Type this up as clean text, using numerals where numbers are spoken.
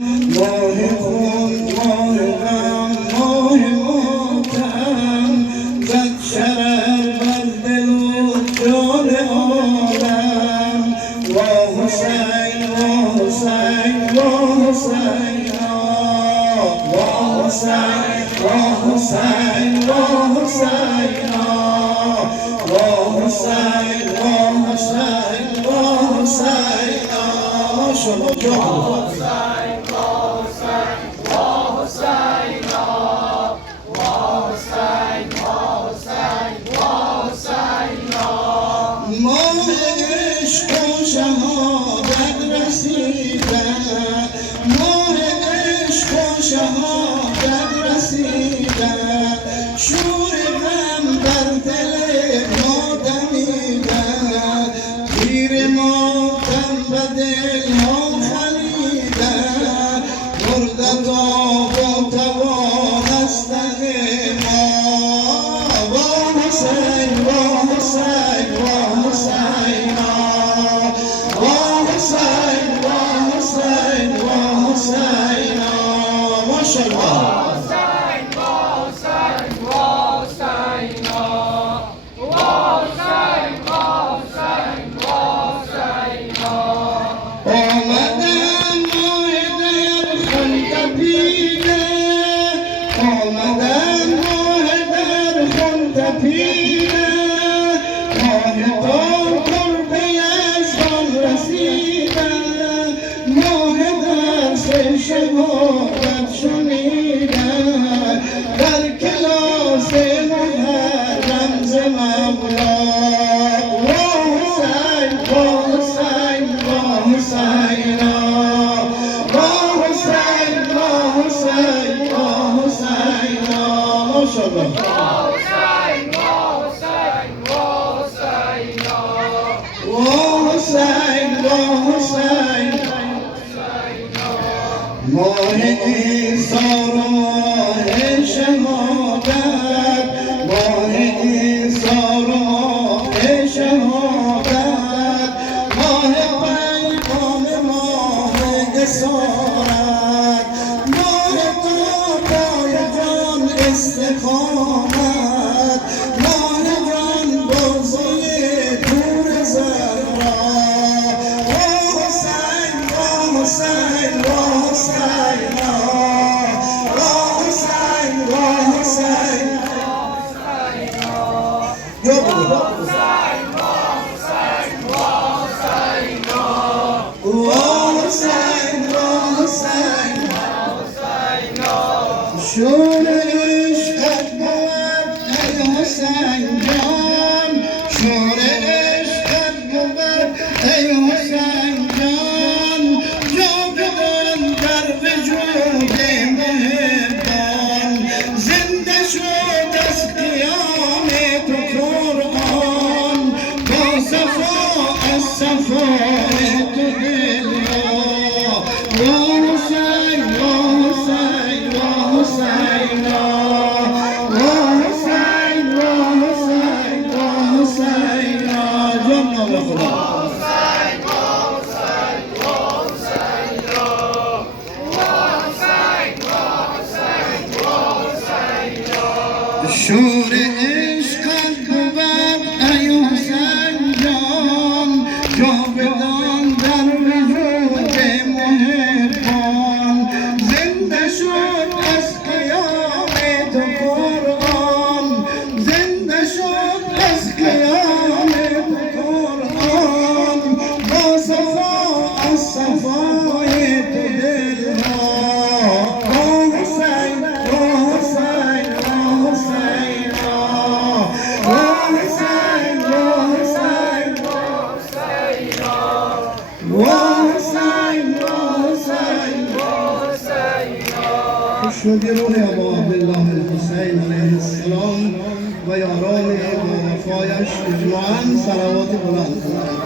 ماه خون ماه غم ماه ماتم زد شرر بر دل و جان عالم وا حسین وا حسین وا حسین وا حسین وا حسین وا حسین وا حسین وا حسین وا حسین شما جان ماه عشق و شهادت رسیدن ماه عشق و شهادت رسیدن شور غم بر دل ما دمیدن تیر ماتم به دل ها خلیدن مردت آب و توان است ما وا حسین وا حسین وا حسین وا حسین وا حسین وا حسین ماشاءالله شهادت شنیدن در کلاس محرم ز مولا وا حسین وا حسین وا حسین وا حسین وا حسین وا حسین ماشاءالله ماه ایثار و ماه شهادت ماه ایثار و ماه شهادت ماه پیغام ماه اسارت ماه پای جان استقامت ماه جان بازی دور زهرا وا حسین وا حسین وا شور عشقت بود ای حسین جان شور عشقت بود ای حسین جان جاودان در وجود محبان زنده شد از قیام تو قرآن با صفا از صفای تو دلها وا حسین وا حسین وا حسین وا حسین وا حسین وا حسین جان نام خدا شور عشقت بود ای حسین جان جاودان در وجود محبان زنده شد از قیام تو قرآن زنده شد از قیام تو قرآن با صفا از صفای تو دلها وا حسین وا حسین وا حسین وا حسین وا حسین وا حسین وا حسین خوش شدی روح ابا عبدالله الحسین علیه السلام و یاران با وفایش اجماعاً صلوات بلند